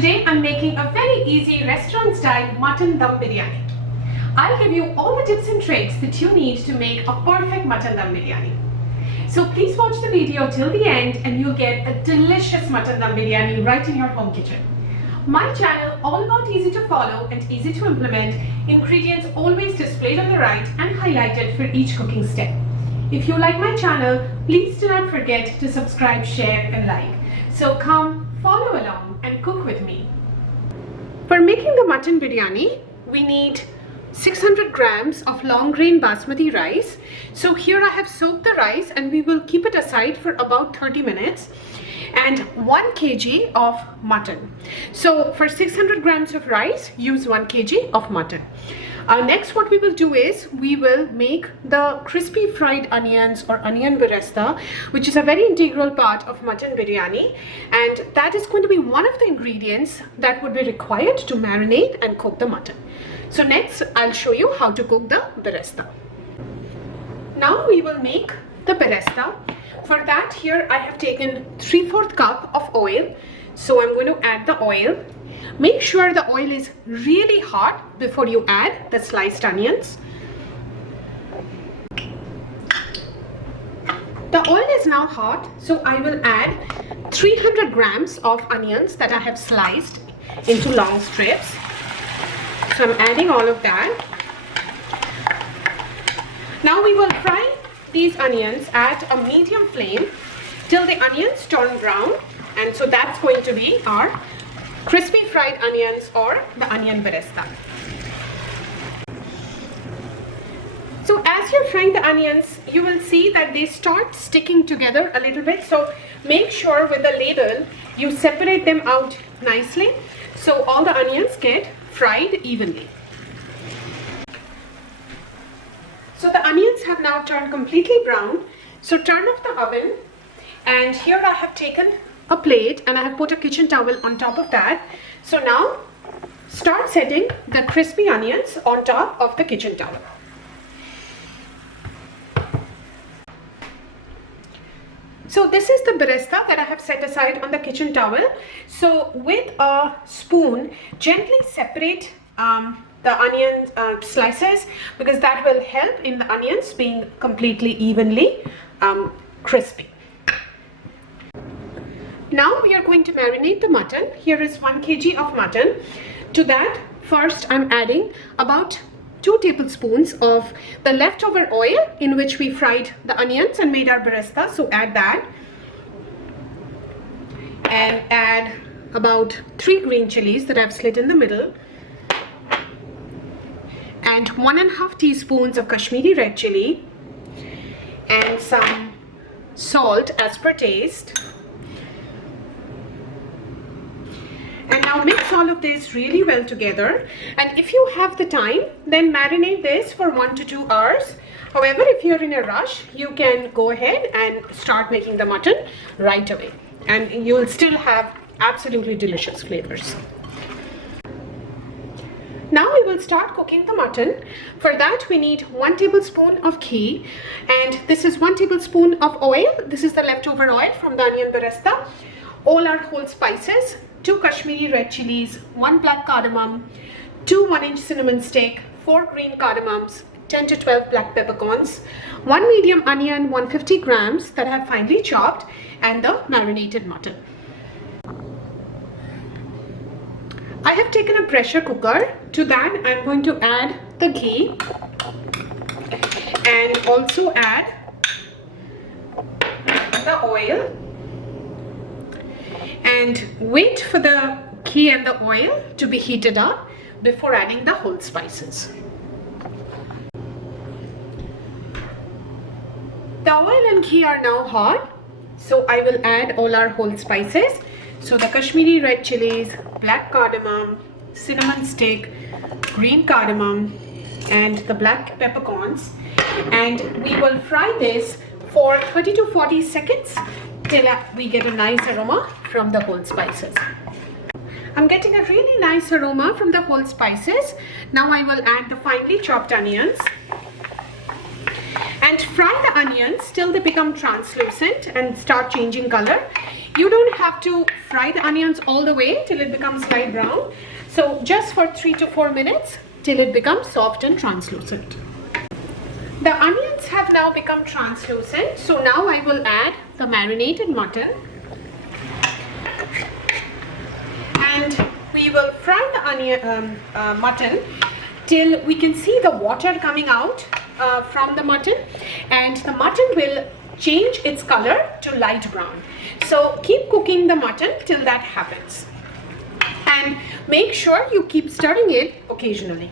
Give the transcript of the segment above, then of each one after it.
Today I'm making a very easy restaurant style mutton dum biryani. I'll give you all the tips and tricks that you need to make a perfect mutton dum biryani. So please watch the video till the end and you'll get a delicious mutton dum biryani right in your home kitchen. My channel, all about easy to follow and easy to implement, ingredients always displayed on the right and highlighted for each cooking step. If you like my channel, please do not forget to subscribe, share and like. So come, follow along and cook with me. For making the mutton biryani, we need 600 grams of long grain basmati rice. So here I have soaked the rice and we will keep it aside for about 30 minutes. And 1 kg of mutton. So for 600 grams of rice, use 1 kg of mutton. Next, what we will do is we will make the crispy fried onions or onion biresta, which is a very integral part of mutton biryani, and that is going to be one of the ingredients that would be required to marinate and cook the mutton. So next, I'll show you how to cook the biresta. Now we will make the biresta. For that, here I have taken 3/4 cup of oil. So I'm going to add the oil. Make sure the oil is really hot before you add the sliced onions. The oil is now hot, so I will add 300 grams of onions that I have sliced into long strips. So I'm adding all of that. Now we will fry these onions at a medium flame till the onions turn brown, and so that's going to be our crispy fried onions or the onion biresta. So as you're frying the onions, you will see that they start sticking together a little bit, so make sure with the ladle you separate them out nicely so all the onions get fried evenly. So the onions have now turned completely brown, so turn off the oven, and here I have taken a plate and I have put a kitchen towel on top of that. So now start setting the crispy onions on top of the kitchen towel. So this is the biresta that I have set aside on the kitchen towel. So with a spoon, gently separate the onion slices, because that will help in the onions being completely evenly crispy. Now we are going to marinate the mutton. Here is 1 kg of mutton. To that, first I'm adding about 2 tablespoons of the leftover oil in which we fried the onions and made our biresta. So add that. And add about 3 green chilies that I've slit in the middle. And 1.5 teaspoons of Kashmiri red chili. And some salt as per taste. And now mix all of this really well together, and if you have the time, then marinate this for 1 to 2 hours. However, if you're in a rush, you can go ahead and start making the mutton right away, and you will still have absolutely delicious flavors. Now we will start cooking the mutton. For that we need 1 tablespoon of ghee, and this is 1 tablespoon of oil. This is the leftover oil from the onion biresta. All our whole spices, 2 Kashmiri red chilies, 1 black cardamom, 2 1-inch cinnamon stick, 4 green cardamoms, 10 to 12 black peppercorns, 1 medium onion, 150 grams that I have finely chopped, and the marinated mutton. I have taken a pressure cooker. To that I'm going to add the ghee and also add the oil. And wait for the ghee and the oil to be heated up before adding the whole spices. The oil and ghee are now hot, so I will add all our whole spices. So the Kashmiri red chilies, black cardamom, cinnamon stick, green cardamom, and the black peppercorns. And we will fry this for 30 to 40 seconds till we get a nice aroma from the whole spices. I'm getting a really nice aroma from the whole spices. Now I will add the finely chopped onions and fry the onions till they become translucent and start changing color. You don't have to fry the onions all the way till it becomes light brown. So just for 3 to 4 minutes till it becomes soft and translucent. The onions have now become translucent. So now I will add the marinated mutton. And we will fry the mutton till we can see the water coming out from the mutton, and the mutton will change its color to light brown. So keep cooking the mutton till that happens, and make sure you keep stirring it occasionally.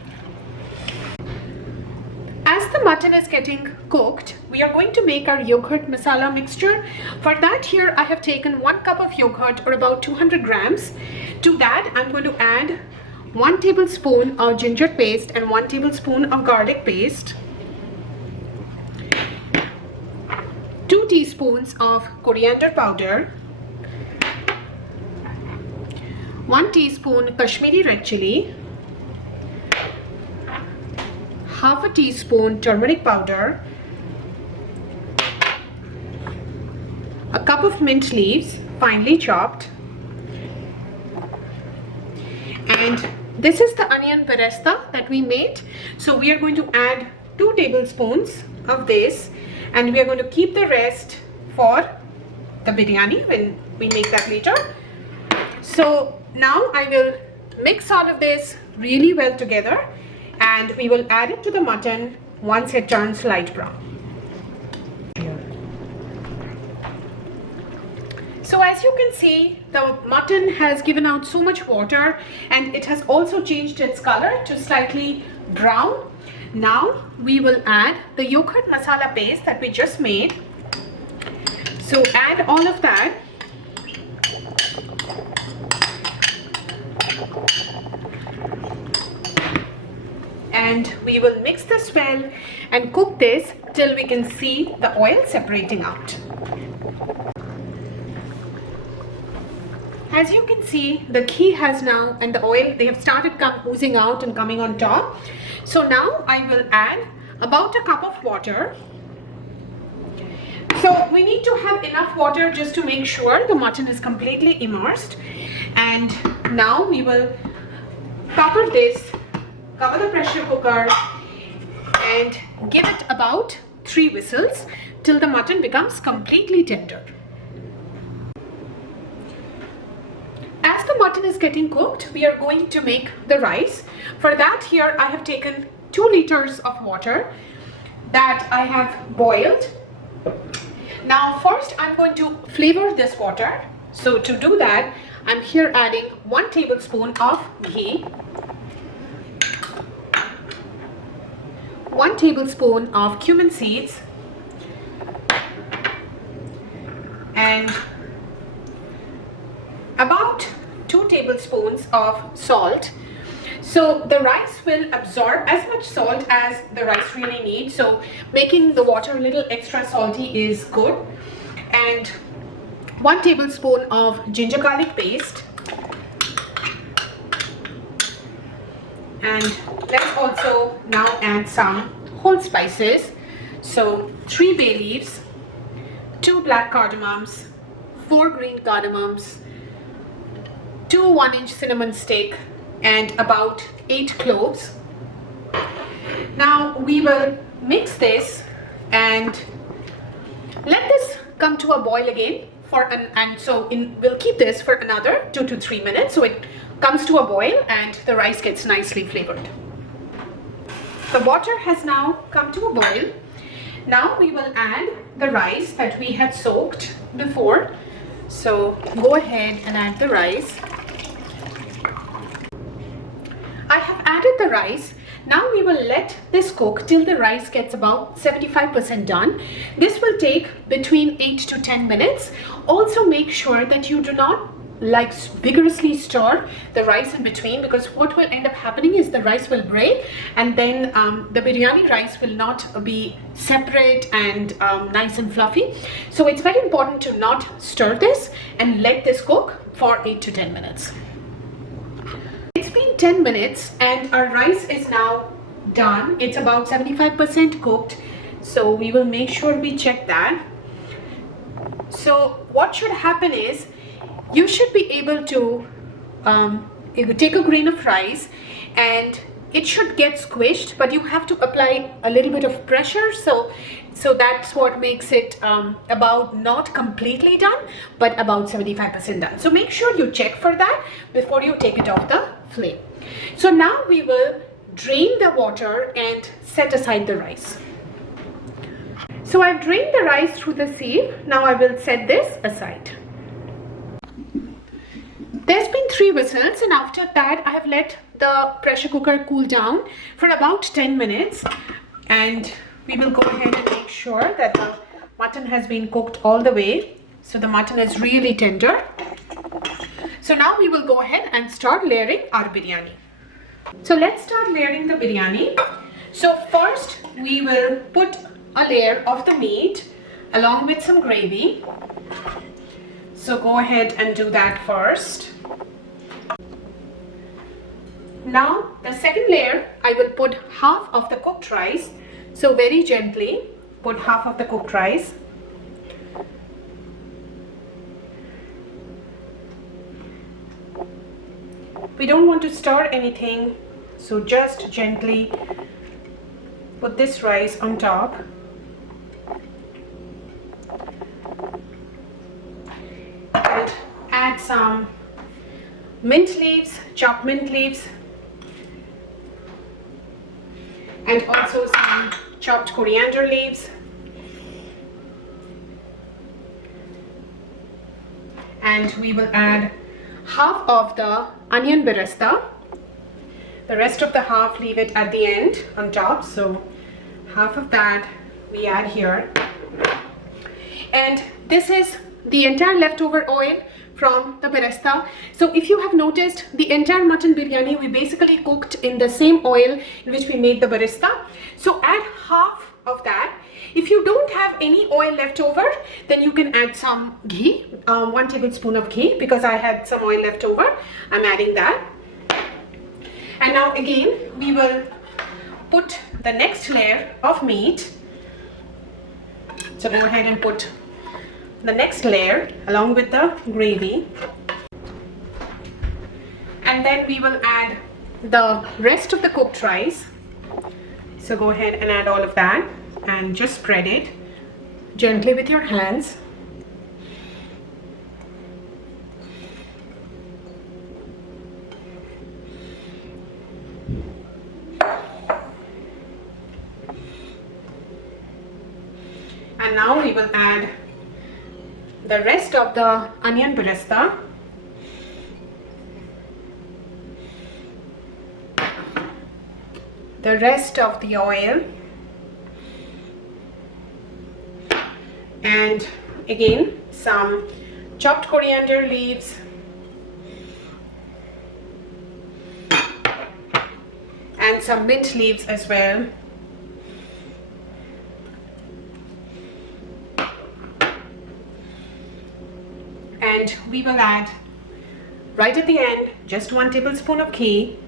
As the mutton is getting cooked, we are going to make our yogurt masala mixture. For that, here I have taken 1 cup of yogurt, or about 200 grams. To that, I'm going to add 1 tablespoon of ginger paste and 1 tablespoon of garlic paste, 2 teaspoons of coriander powder, 1 teaspoon Kashmiri red chili, half a teaspoon turmeric powder, a cup of mint leaves finely chopped, and this is the onion beresta that we made. So we are going to add 2 tablespoons of this, and we are going to keep the rest for the biryani when we make that later. So now I will mix all of this really well together, and we will add it to the mutton once it turns light brown. So as you can see, the mutton has given out so much water, and it has also changed its color to slightly brown. Now we will add the yogurt masala paste that we just made. So add all of that. And we will mix this well and cook this till we can see the oil separating out. As you can see, the ghee has now, and the oil, they have started oozing out and coming on top. So now I will add about a cup of water. So we need to have enough water just to make sure the mutton is completely immersed. And now we will cover the pressure cooker and give it about 3 whistles till the mutton becomes completely tender. As the mutton is getting cooked, we are going to make the rice. For that, here I have taken 2 liters of water that I have boiled. Now first I'm going to flavor this water. So to do that, I'm here adding 1 tablespoon of ghee, 1 tablespoon of cumin seeds, and about 2 tablespoons of salt. So the rice will absorb as much salt as the rice really needs. So making the water a little extra salty is good. And 1 tablespoon of ginger garlic paste. And let's also now add some whole spices. So 3 bay leaves, 2 black cardamoms, 4 green cardamoms, 2 1-inch cinnamon stick, and about 8 cloves. Now we will mix this and let this come to a boil again we'll keep this for another 2 to 3 minutes so it comes to a boil and the rice gets nicely flavored. The water has now come to a boil. Now we will add the rice that we had soaked before. So go ahead and add the rice. I have added the rice. Now we will let this cook till the rice gets about 75% done. This will take between 8 to 10 minutes. Also make sure that you do not vigorously stir the rice in between, because what will end up happening is the rice will break and then the biryani rice will not be separate and nice and fluffy. So it's very important to not stir this and let this cook for 8 to 10 minutes. It's been 10 minutes and our rice is now done. It's about 75% cooked. So we will make sure we check that. So what should happen is you should be able to you take a grain of rice and it should get squished, but you have to apply a little bit of pressure, so that's what makes it about not completely done but about 75% done. So make sure you check for that before you take it off the flame. So now we will drain the water and set aside the rice. So I've drained the rice through the sieve. Now I will set this aside. There's been 3 whistles, and after that I have let the pressure cooker cool down for about 10 minutes, and we will go ahead and make sure that the mutton has been cooked all the way, so the mutton is really tender. So now we will go ahead and start layering our biryani. So let's start layering the biryani. So first we will put a layer of the meat along with some gravy. So go ahead and do that first. Now the second layer, I will put half of the cooked rice. So very gently put half of the cooked rice. We don't want to stir anything, so just gently put this rice on top. And add some mint leaves, chopped mint leaves, and also some chopped coriander leaves, and we will add half of the onion birista. The rest of the half leave it at the end on top, so half of that we add here. And this is the entire leftover oil from the birista. So if you have noticed, the entire mutton biryani we basically cooked in the same oil in which we made the birista. So add half of that. If you don't have any oil left over, then you can add some ghee, 1 tablespoon of ghee, because I had some oil left over. I'm adding that. And now again we will put the next layer of meat. So go ahead and put the next layer along with the gravy, and then we will add the rest of the cooked rice. So go ahead and add all of that and just spread it gently with your hands. And now we will add the rest of the onion birista. The rest of the oil, and again some chopped coriander leaves, and some mint leaves as well. And we will add right at the end just 1 tablespoon of ghee,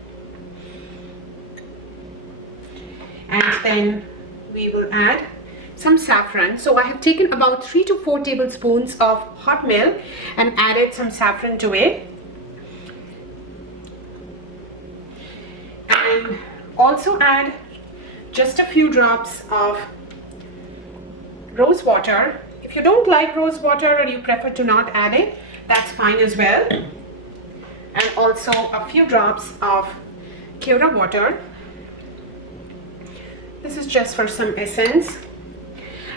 and then we will add some saffron. So I have taken about 3 to 4 tablespoons of hot milk and added some saffron to it, and also add just a few drops of rose water. If you don't like rose water or you prefer to not add it, that's fine as well. And also a few drops of Keurig water. This is just for some essence.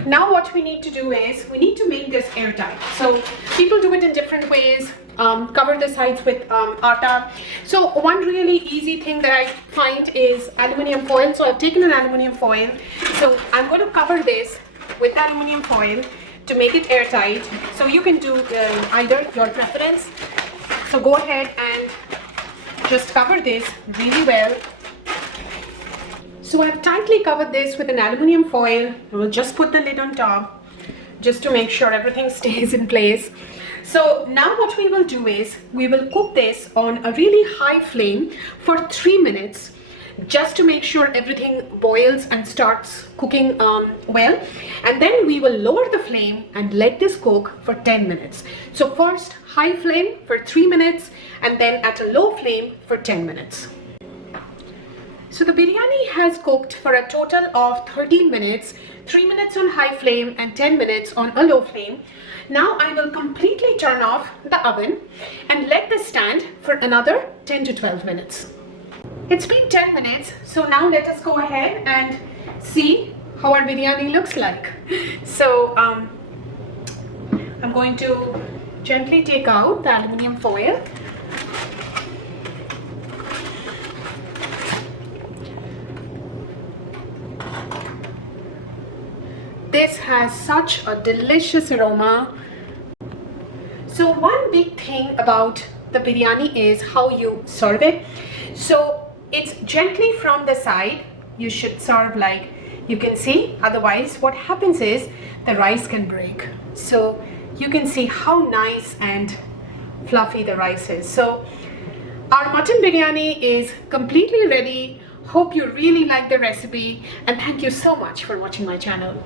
Now what we need to do is we need to make this airtight. So people do it in different ways. Cover the sides with atta. So one really easy thing that I find is aluminium foil. So I've taken an aluminium foil. So I'm going to cover this with aluminium foil to make it airtight. So you can do either your preference. So go ahead and just cover this really well. So I've tightly covered this with an aluminium foil. We'll just put the lid on top just to make sure everything stays in place. So now what we will do is we will cook this on a really high flame for 3 minutes. just to make sure everything boils and starts cooking well. And then we will lower the flame and let this cook for 10 minutes. So first high flame for 3 minutes and then at a low flame for 10 minutes. So the biryani has cooked for a total of 13 minutes, 3 minutes on high flame and 10 minutes on a low flame. Now I will completely turn off the oven and let this stand for another 10 to 12 minutes. It's been 10 minutes, so now let us go ahead and see how our biryani looks like. So I'm going to gently take out the aluminium foil. This has such a delicious aroma. So one big thing about the biryani is how you serve it. So it's gently from the side. You should serve like you can see, otherwise what happens is the rice can break. So you can see how nice and fluffy the rice is. So our mutton biryani is completely ready. Hope you really like the recipe and thank you so much for watching my channel.